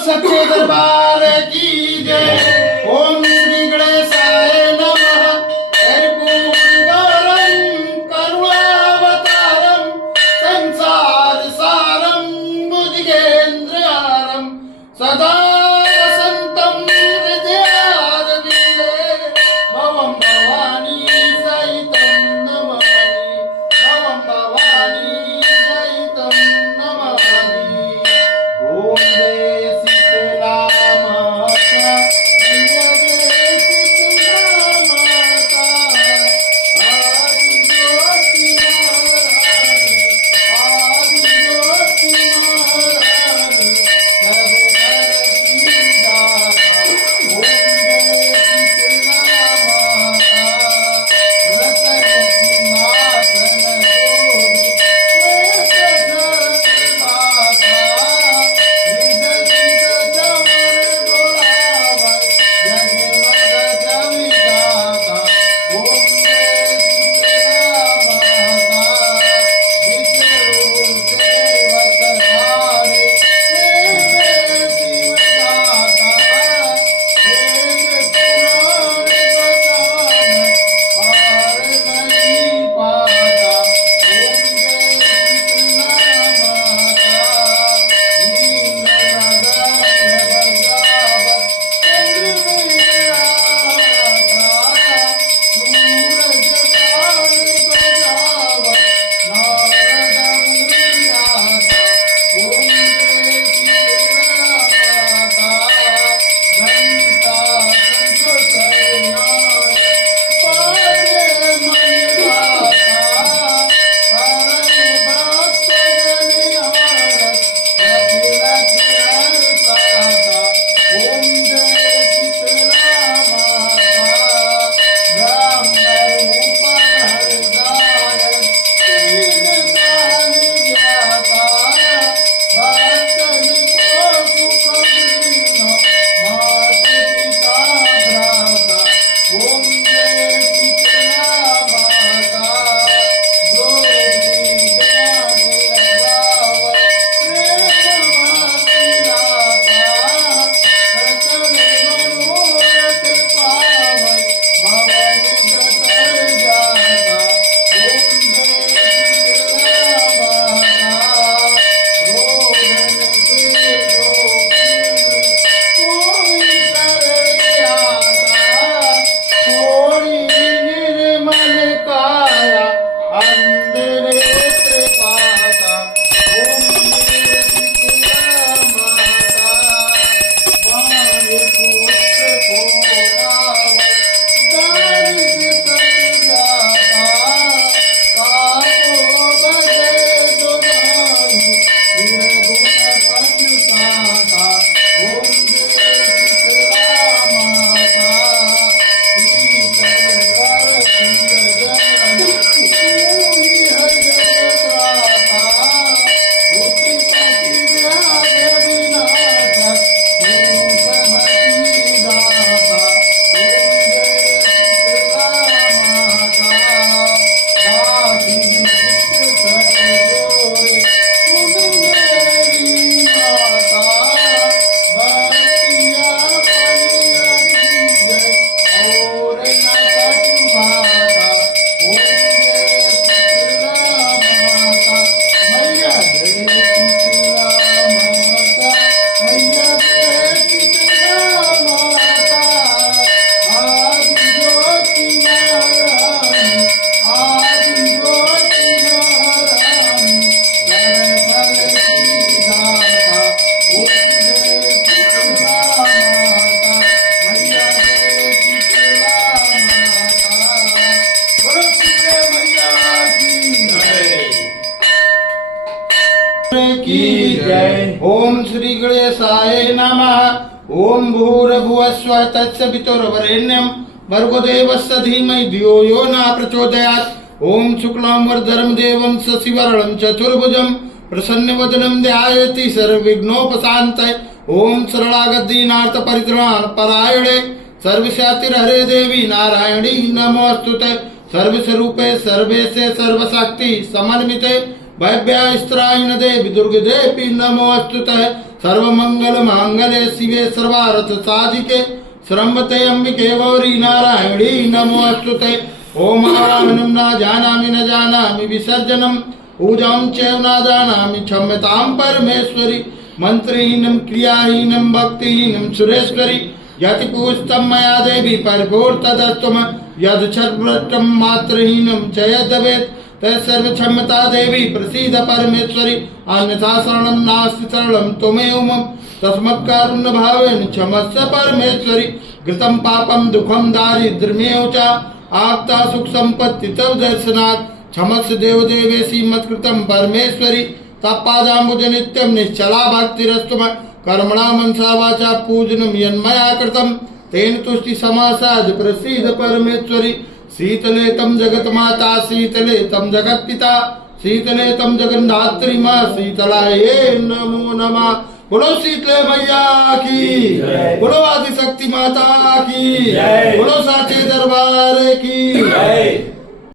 सच्चे दरबार की जय। ओम श्री गणेशाय नमः। कर्पूरगौरं करुणावतारं संसार सारं भुजगेन्द्रहारं सदा वसन्तं हृदयारविन्दे भवं भवानी सहितं नमामि। भवं भवानी सहितं नमामि। ओम जय शीतला माता मैया जय शीतला माता आदि ज्योति महारानी आदि ज्योति महारानी सब घर की दाता। ओम जय शीतला माता रतन सिंहासन शोभित श्वेत जगत माता। की जय। ओम श्री गणेशाय नमः। ओम भूर्भुवस्व तत्सवितुर्वरेण्यं भर्गो देवस्य धीमहि धियो यो न प्रचोदयात्। ओम शुक्लां वरदं देवं शशिवर्णं चतुर्भुजं प्रसन्नवदनं ध्यायति सर्वविघ्नोपशान्तये। ओम शरणागत परित्राण परायणे सर्वशक्तिर्हरे देवी नारायणी नमोस्तुते। सर्वस्वरूपे सर्वेशे सर्वशक्ति समन्विते भव्यास्त्रायण देवी दुर्गे देवी नमोस्तुते। सर्वमंगल मांगल्ये शिवे सर्वार्थ साधिके श्रम्भते अंबिके गौरी नारायणी नमोस्तुते। ओम आवाहनं न जानामि विसर्जनं पूजां च न जानामि क्षम्यतां परमेश्वरी। मंत्रहीनं क्रियाहीनं भक्तिहीनं सुरेश्वरी। यत् पूजितं मया देवी परगोर्तदस्तम यद् छद्भ्रष्टं मात्रहीनं च यद्भवेत् तत्सर्वक्षम्यता देवी प्रसीद परमेश्वरी। अन्यथा शरणं नास्ति शरणं त्वमेव मम तस्मत्कारुण्य भावेन क्षमस्व परमेश्वरी। कृतं पापं दुःखं दारिद्र्यमेव च आप्ता सुख संपत्ति तव दर्शनात् क्षमस्व देव देवेशी मत्कृतं परमेश्वरी। तत्पादाम्बुज नित्यं निश्चला भक्तिरस्तु कर्मणा मनसा वाचा पूजनं यन्मया कृतं तेन तुष्टि समासाद प्रसीद परमेश्वरी। शीतले तम जगत माता शीतले तम जगत पिता शीतले तम जगन्धात्री माँ शीतलाये नमो नमः। बोलो शीतले मैया की, बोलो आदिशक्ति माता की, बोलो साचे दरबार की।